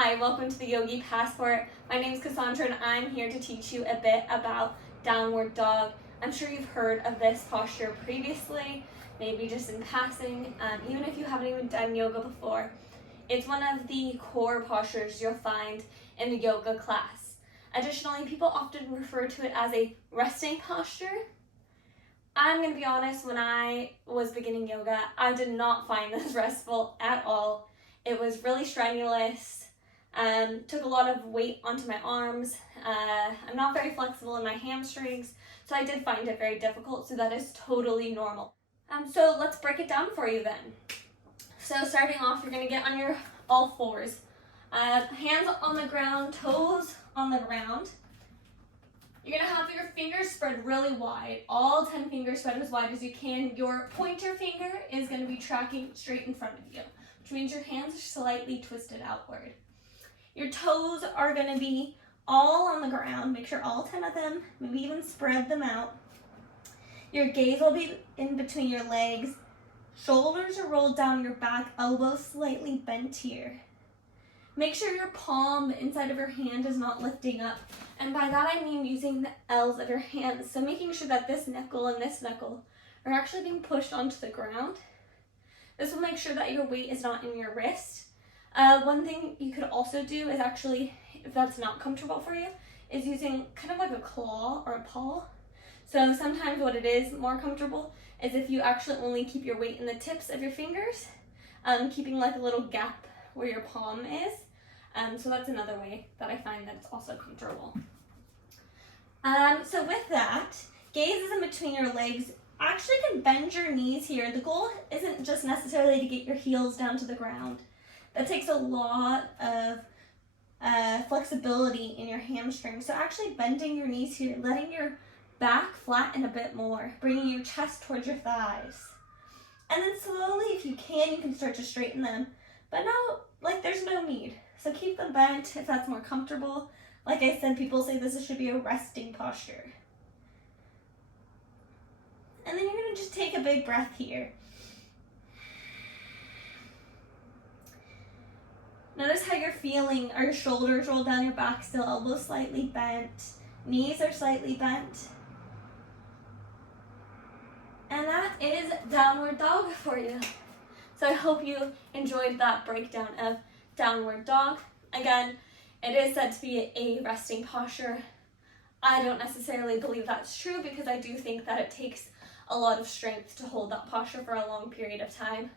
Hi, welcome to the Yogi Passport. My name is Cassandra and I'm here to teach you a bit about downward dog. I'm sure you've heard of this posture previously, maybe just in passing, even if you haven't even done yoga before. It's one of the core postures you'll find in the yoga class. Additionally, people often refer to it as a resting posture. I'm going to be honest, when I was beginning yoga, I did not find this restful at all. It was really strenuous. Took a lot of weight onto my arms. I'm not very flexible in my hamstrings, so I did find it very difficult, so that is totally normal. So let's break it down for you then. So starting off, you're going to get on your all fours. Hands on the ground, toes on the ground. You're going to have your fingers spread really wide, all 10 fingers spread as wide as you can. Your pointer finger is going to be tracking straight in front of you, which means your hands are slightly twisted outward. Your toes are going to be all on the ground. Make sure all 10 of them, maybe even spread them out. Your gaze will be in between your legs. Shoulders are rolled down your back, elbows slightly bent here. Make sure your palm, the inside of your hand, is not lifting up. And by that I mean using the L's of your hands. So making sure that this knuckle and this knuckle are actually being pushed onto the ground. This will make sure that your weight is not in your wrist. One thing you could also do is actually, if that's not comfortable for you, is using kind of like a claw or a paw. So sometimes what it is more comfortable is if you actually only keep your weight in the tips of your fingers, keeping like a little gap where your palm is. So that's another way that I find that it's also comfortable. So with that, gaze is in between your legs. Actually can bend your knees here. The goal isn't just necessarily to get your heels down to the ground. That takes a lot of flexibility in your hamstrings. So actually bending your knees here, letting your back flatten a bit more, bringing your chest towards your thighs. And then slowly, if you can start to straighten them. But no, there's no need. So keep them bent if that's more comfortable. Like I said, people say this should be a resting posture. And then you're going to just take a big breath here. Notice how you're feeling. Are your shoulders rolled down your back still, elbows slightly bent, knees are slightly bent. And that is downward dog for you. So I hope you enjoyed that breakdown of downward dog. Again, it is said to be a resting posture. I don't necessarily believe that's true because I do think that it takes a lot of strength to hold that posture for a long period of time.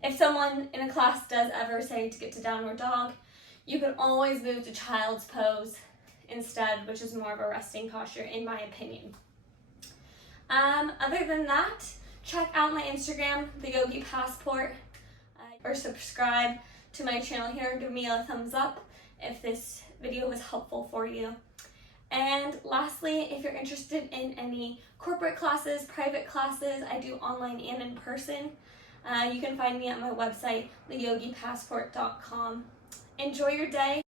If someone in a class does ever say to get to downward dog, you can always move to child's pose instead, which is more of a resting posture in my opinion. Other than that, check out my Instagram, the Yogi Passport, or subscribe to my channel here. Give me a thumbs up if this video was helpful for you. And lastly, if you're interested in any corporate classes, private classes, I do online and in person. You can find me at my website, theyogipassport.com. Enjoy your day.